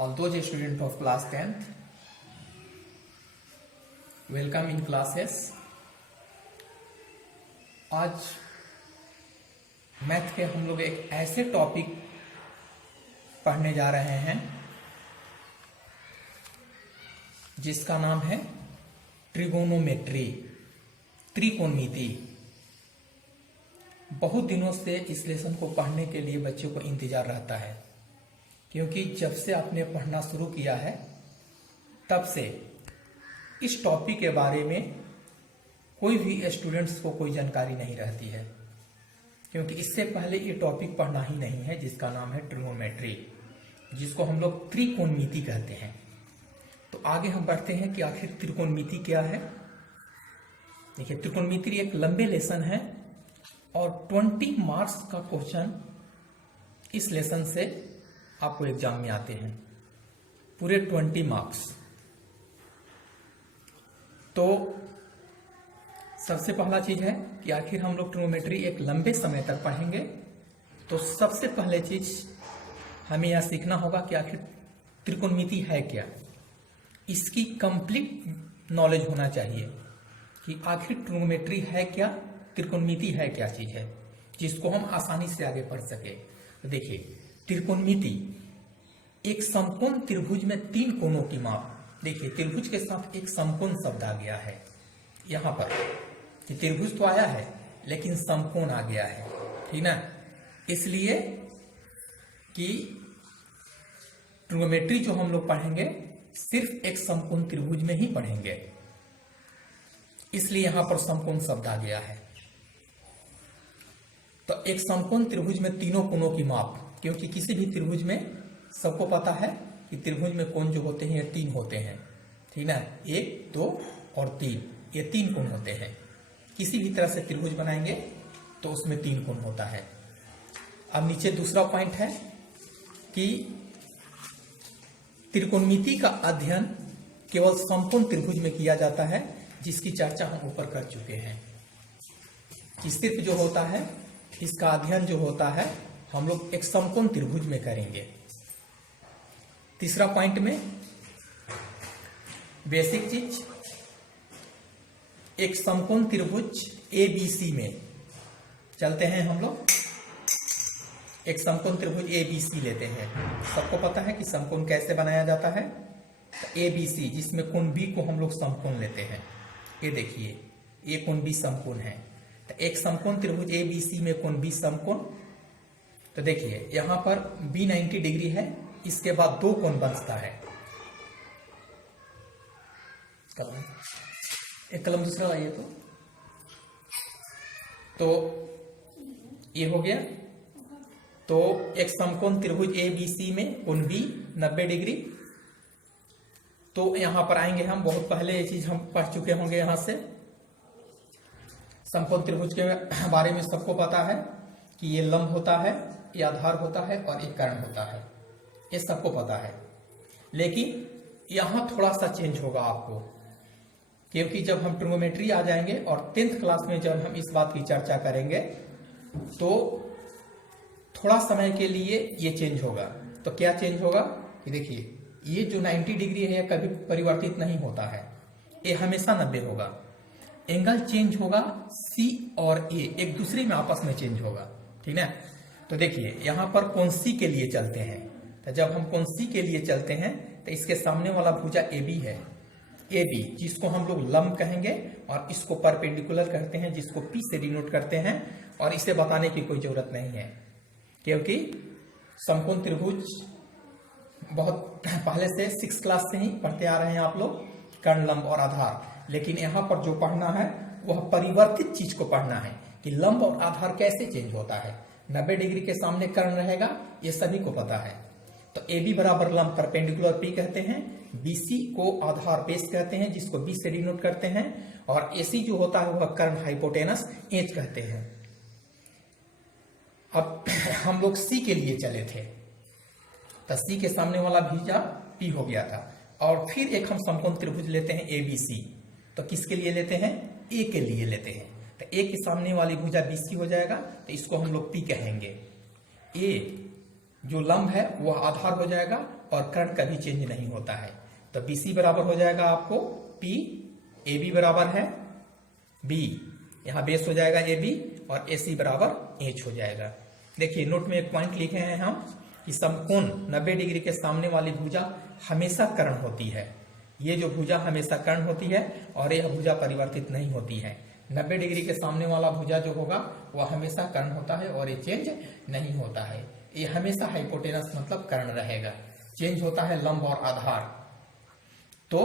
all those students of class 10th, welcome in classes। आज math के हम लोग एक ऐसे टॉपिक पढ़ने जा रहे हैं जिसका नाम है ट्रिगोनोमेट्री, त्रिकोणमिति। बहुत दिनों से इस लेसन को पढ़ने के लिए बच्चों को इंतजार रहता है, क्योंकि जब से आपने पढ़ना शुरू किया है तब से इस टॉपिक के बारे में कोई भी स्टूडेंट्स को कोई जानकारी नहीं रहती है, क्योंकि इससे पहले ये टॉपिक पढ़ना ही नहीं है जिसका नाम है ट्रिगोनोमेट्री, जिसको हम लोग त्रिकोणमिति कहते हैं। तो आगे हम बढ़ते हैं कि आखिर त्रिकोणमिति क्या है। देखिए, त्रिकोणमिति एक लंबे लेसन है और 20 मार्क्स का क्वेश्चन इस लेसन से आपको एग्जाम में आते हैं, पूरे 20 मार्क्स। तो सबसे पहला चीज है कि आखिर हम लोग ट्रिगोनोमेट्री एक लंबे समय तक पढ़ेंगे, तो सबसे पहले चीज हमें यह सीखना होगा कि आखिर त्रिकोणमिति है क्या। इसकी कंप्लीट नॉलेज होना चाहिए कि आखिर ट्रिगोनोमेट्री है क्या, त्रिकोणमिति है क्या चीज है, जिसको हम आसानी से आगे पढ़ सके। तो देखिए, त्रिकोणमिति एक समकोण त्रिभुज में 3 कोणों की माप। देखिए, त्रिभुज के साथ एक समकोण शब्द आ गया है यहां पर, कि त्रिभुज तो आया है लेकिन समकोण आ गया है, ठीक ना। इसलिए कि ट्रिगोनोमेट्री जो हम लोग पढ़ेंगे सिर्फ एक समकोण त्रिभुज में ही पढ़ेंगे, इसलिए यहां पर समकोण शब्द आ गया है। तो एक समकोण त्रिभुज में 3 कोणों की माप, क्योंकि किसी भी त्रिभुज में सबको पता है कि त्रिभुज में कोण जो होते हैं ये 3 होते हैं, ठीक ना। 1, 2 और 3, ये 3 कोण होते हैं। किसी भी तरह से त्रिभुज बनाएंगे तो उसमें 3 कोण होता है। अब नीचे दूसरा पॉइंट है कि त्रिकोणमिति का अध्ययन केवल समकोण त्रिभुज में किया जाता है, जिसकी चर्चा हम ऊपर कर चुके हैं। कि सिर्फ जो होता है इसका अध्ययन जो होता है हम लोग एक समकोण त्रिभुज में करेंगे। तीसरा पॉइंट में बेसिक चीज, एक समकोण त्रिभुज ABC में चलते हैं हम लोग। एक समकोण त्रिभुज ABC लेते हैं। सबको पता है कि समकोण कैसे बनाया जाता है। तो ABC, जिसमें कोण B को हम लोग समकोण लेते हैं। ये देखिए, ये कोण B समकोण है। तो एक समकोण त्रिभुज ABC में कोण B समकोण। तो देखिए, यहां पर B 90 डिग्री है, इसके बाद 2 कोण बनता है। कलम, एक कलम दूसरा लाइए। तो ये हो गया। तो एक समकोण त्रिभुज ABC में कोण B 90 डिग्री। तो यहां पर आएंगे हम, बहुत पहले ये चीज हम पढ़ चुके होंगे। यहां से समकोण त्रिभुज के बारे में सबको पता है कि ये लंब होता है, ये आधार होता है और एक कर्ण होता है, ये सबको पता है। लेकिन यहां थोड़ा सा चेंज होगा आपको, क्योंकि जब हम ट्रिगोनोमेट्री आ जाएंगे और 10th क्लास में जब हम इस बात की चर्चा करेंगे तो थोड़ा समय के लिए ये चेंज होगा। तो क्या चेंज होगा कि देखिए, ये जो 90 डिग्री है ये कभी परिवर्तित नहीं होता है, ये हमेशा 90 होगा। एंगल चेंज होगा, C और A एक दूसरे में आपस में चेंज होगा, ठीक है। तो देखिए, यहां पर कोण C के लिए चलते हैं। तो जब हम कोण C के लिए चलते हैं तो इसके सामने वाला भुजा AB है, AB, जिसको हम लोग लंब कहेंगे, और इसको परपेंडिकुलर कहते हैं, जिसको P से डिनोट करते हैं। और इसे बताने की कोई जरूरत नहीं है, क्योंकि समकोण त्रिभुज बहुत पहले से 6th क्लास से ही पढ़ते आ रहे हैं आप लोग, कर्ण, लंब और आधार। लेकिन यहाँ पर जो पढ़ना है वह परिवर्तित चीज को पढ़ना है कि लंब और आधार कैसे चेंज होता है। 90 डिग्री के सामने कर्ण रहेगा, ये सभी को पता है। तो AB बराबर लंब परपेंडिकुलर P कहते हैं, BC को आधार बेस कहते हैं, जिसको B से डिनोट करते हैं, और AC जो होता है वह कर्ण हाइपोटेनस एज कहते हैं। अब हम लोग C के लिए चले थे, तो C के सामने वाला भुजा P हो गया था। और फिर एक हम समकोण त्रिभुज लेते हैं ABC। तो किसके लिए लेते हैं? A के लिए लेते हैं। तो A के सामने वाली भुजा BC हो जाएगा, तो इसको हम लोग P कहेंगे। A जो लंब है वह आधार हो जाएगा और कर्ण कभी चेंज नहीं होता है। तो BC बराबर हो जाएगा आपको P, AB बराबर है B, यहाँ बेस हो जाएगा AB और AC बराबर H हो जाएगा। देखिए नोट में एक पॉइंट लिखे हैं हम कि समकोण 90 डिग्री के सामने वाली भुजा हमेशा कर्ण होती है। ये जो भुजा हमेशा कर्ण होती है और यह भुजा परिवर्तित नहीं होती है। 90 डिग्री के सामने वाला भुजा जो होगा वह हमेशा कर्ण होता है और ये चेंज नहीं होता है। ये हमेशा हाइपोटेनस मतलब कर्ण रहेगा। चेंज होता है लंब और आधार। तो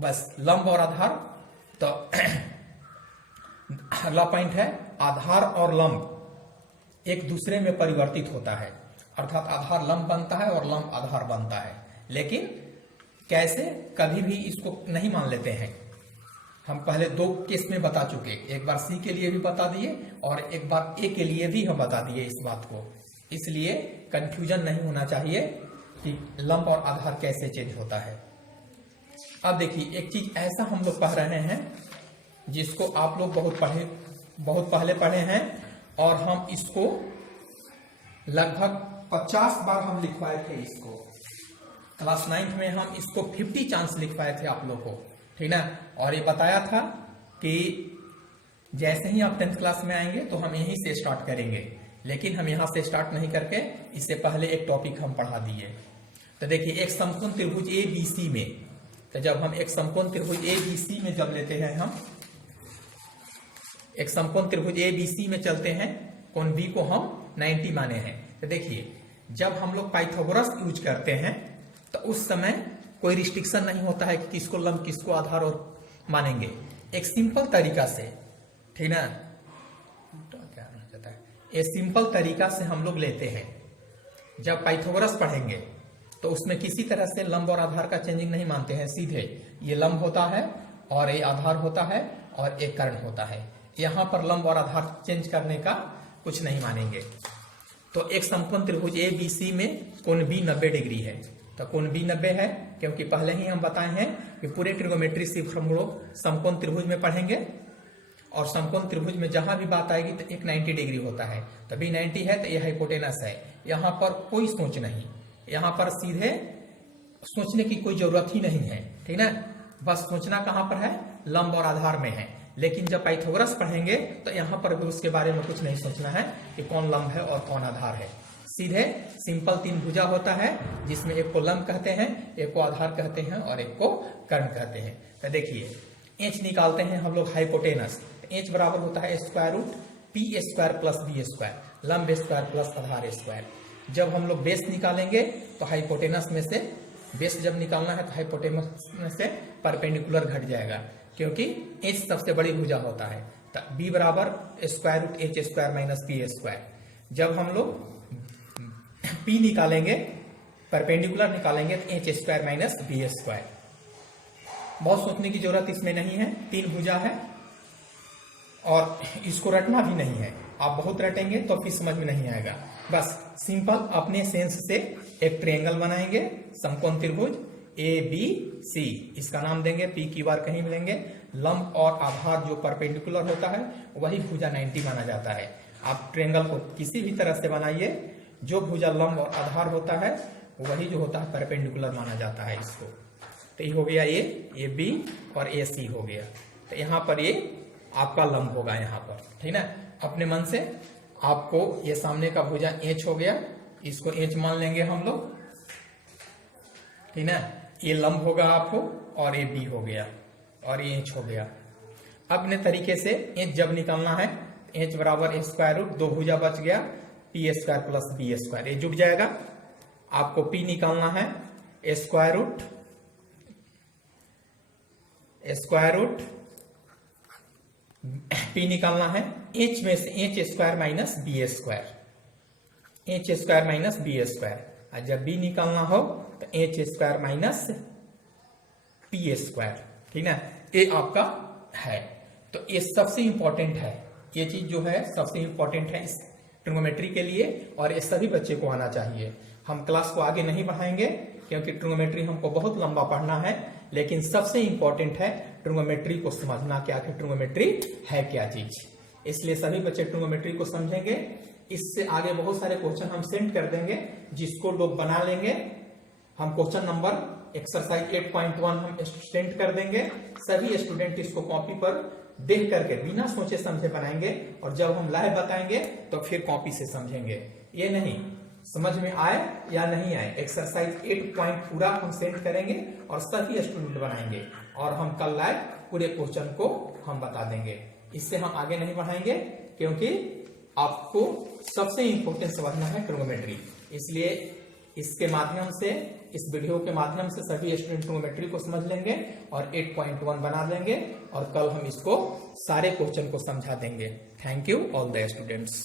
बस लंब और आधार। तो अगला पॉइंट है आधार और लंब एक दूसरे में परिवर्तित होता है, अर्थात आधार लंब बनता है और लंब आधार बनता है। लेकिन कैसे, कभी भी इसको नहीं मान लेते हैं। हम पहले 2 केस में बता चुके, एक बार C के लिए भी बता दिए और एक बार A के लिए भी हम बता दिए इस बात को। इसलिए कंफ्यूजन नहीं होना चाहिए कि लंब और आधार कैसे चेंज होता है। अब देखिए एक चीज ऐसा हम लोग पढ़ रहे हैं जिसको आप लोग बहुत पहले पढ़े हैं और हम इसको लगभग 50 बार हम लिखवाए थे। इसको क्लास 9th में हम इसको 50 चांस लिखवाए थे आप लोग को, ठीक ना। और ये बताया था कि जैसे ही आप 10th क्लास में आएंगे तो हम यहीं से स्टार्ट करेंगे, लेकिन हम यहां से स्टार्ट नहीं करके इससे पहले एक टॉपिक हम पढ़ा दिए। तो देखिए एक समकोण त्रिभुज ABC में, तो जब हम एक समकोण त्रिभुज ABC में जब लेते हैं, हम एक समकोण त्रिभुज ABC में चलते हैं, कोण B को हम 90 माने हैं। तो देखिए जब हम लोग पाइथागोरस यूज करते हैं तो उस समय कोई रिस्ट्रिक्शन नहीं होता है कि किसको लंब किसको आधार और मानेंगे। एक सिंपल तरीका से, ठीक ना, क्या जाता है, एक सिंपल तरीका से हम लोग लेते हैं। जब पाइथागोरस पढ़ेंगे तो उसमें किसी तरह से लंब और आधार का चेंजिंग नहीं मानते हैं। सीधे ये लंब होता है और ये आधार होता है और एक कर्ण होता है। यहाँ पर लंब और आधार चेंज करने का कुछ नहीं मानेंगे। तो एक समकोण त्रिभुज ABC में कोण B 90 डिग्री है। तो कोण B 90 है क्योंकि पहले ही हम बताए हैं कि पूरे ट्रिगोमेट्री सिर्फ हम लोग समकोण त्रिभुज में पढ़ेंगे और समकोण त्रिभुज में जहां भी बात आएगी तो एक 90 डिग्री होता है। तो B 90 है तो यह हाइपोटेनस है। यहाँ पर कोई सोच नहीं, यहाँ पर सीधे सोचने की कोई जरूरत ही नहीं है, ठीक ना। बस सोचना कहाँ पर है, लंब और आधार में है। लेकिन जब पाइथागोरस पढ़ेंगे तो यहाँ पर भी उसके बारे में कुछ नहीं सोचना है कि कौन लंब है और कौन आधार है। सीधे सिंपल 3 भुजा होता है जिसमें एक को लंब कहते हैं, एक को आधार कहते हैं और एक को कर्ण कहते हैं। तो देखिए H निकालते हैं हम लोग हाइपोटेनस। H बराबर होता है square root P² plus B², लंब स्क्वायर प्लस आधार स्क्वायर। जब हम लोग बेस निकालेंगे तो हाइपोटेनस में से, बेस जब निकालना है तो हाइपोटेनस में से परपेंडिकुलर घट जाएगा क्योंकि H सबसे बड़ी भुजा होता है। तो B बराबर square root H² minus P²। जब हम लोग P निकालेंगे, परपेंडिकुलर निकालेंगे तो H² माइनस B²। बहुत सोचने की जरूरत इसमें नहीं है, 3 भुजा है और इसको रटना भी नहीं है। आप बहुत रटेंगे तो फिर समझ में नहीं आएगा। बस सिंपल अपने सेंस से एक ट्रायंगल बनाएंगे, समकोण त्रिभुज ABC। इसका नाम देंगे PQ कहीं भी देंगे। लंब और आधार जो परपेंडिकुलर होता है वही भुजा 90 माना जाता है। आप ट्रायंगल को किसी भी तरह से बनाइए, जो भुजा लंब और आधार होता है वही जो होता है परपेंडिकुलर माना जाता है इसको। तो ये हो गया ये B और ये C हो गया। तो यहाँ पर ये आपका लंब होगा यहाँ पर, ठीक ना। अपने मन से आपको ये सामने का भुजा H हो गया, इसको H मान लेंगे हम लोग, ठीक ना। ये लंब होगा आपको और ये B हो गया और ये H हो गया। अपने तरीके से H जब निकालना है, H बराबर स्क्वायर रूट 2 भुजा बच गया P² प्लस B², ये जुड़ जाएगा। आपको P निकालना है, स्क्वायर रूट P निकालना है, H में से H² minus B², H² minus B²। और जब B निकालना हो तो H² माइनस P², ठीक ना। ये आपका है। तो ये सबसे इंपॉर्टेंट है, ये चीज जो है सबसे इंपॉर्टेंट है इस ट्रिगोमेट्री के लिए और ये सभी बच्चे को आना चाहिए। हम क्लास को आगे नहीं बढ़ाएंगे क्योंकि ट्रिगोमेट्री हमको बहुत लंबा पढ़ना है, लेकिन सबसे इंपॉर्टेंट है ट्रिगोमेट्री को समझना, क्या कि ट्रिगोमेट्री है क्या चीज। इसलिए सभी बच्चे ट्रिगोमेट्री को समझेंगे, इससे आगे बहुत सारे क्वेश्चन हम सेंड कर देंगे, जिसको लोग बना लेंगे। हम क्वेश्चन नंबर एक्सरसाइज 8.1 हम सेंड कर देंगे। सभी स्टूडेंट इसको कॉपी पर देख करके बिना सोचे समझे बनाएंगे, और जब हम लाइव बताएंगे तो फिर कॉपी से समझेंगे। ये नहीं समझ में आए या नहीं आए, एक्सरसाइज 8 पॉइंट पूरा हम सेंड करेंगे और सभी स्टूडेंट बनाएंगे, और हम कल लाइव पूरे क्वेश्चन को हम बता देंगे। इससे हम आगे नहीं बढ़ाएंगे, क्योंकि आपको सबसे इंपॉर्टेंट समझना है ट्रिग्नोमेट्री। इसलिए इसके माध्यम से, इस वीडियो के माध्यम से सभी स्टूडेंट ट्रिग्नोमेट्री को समझ लेंगे और 8.1 बना लेंगे, और कल हम इसको सारे क्वेश्चन को समझा देंगे। Thank you all the students.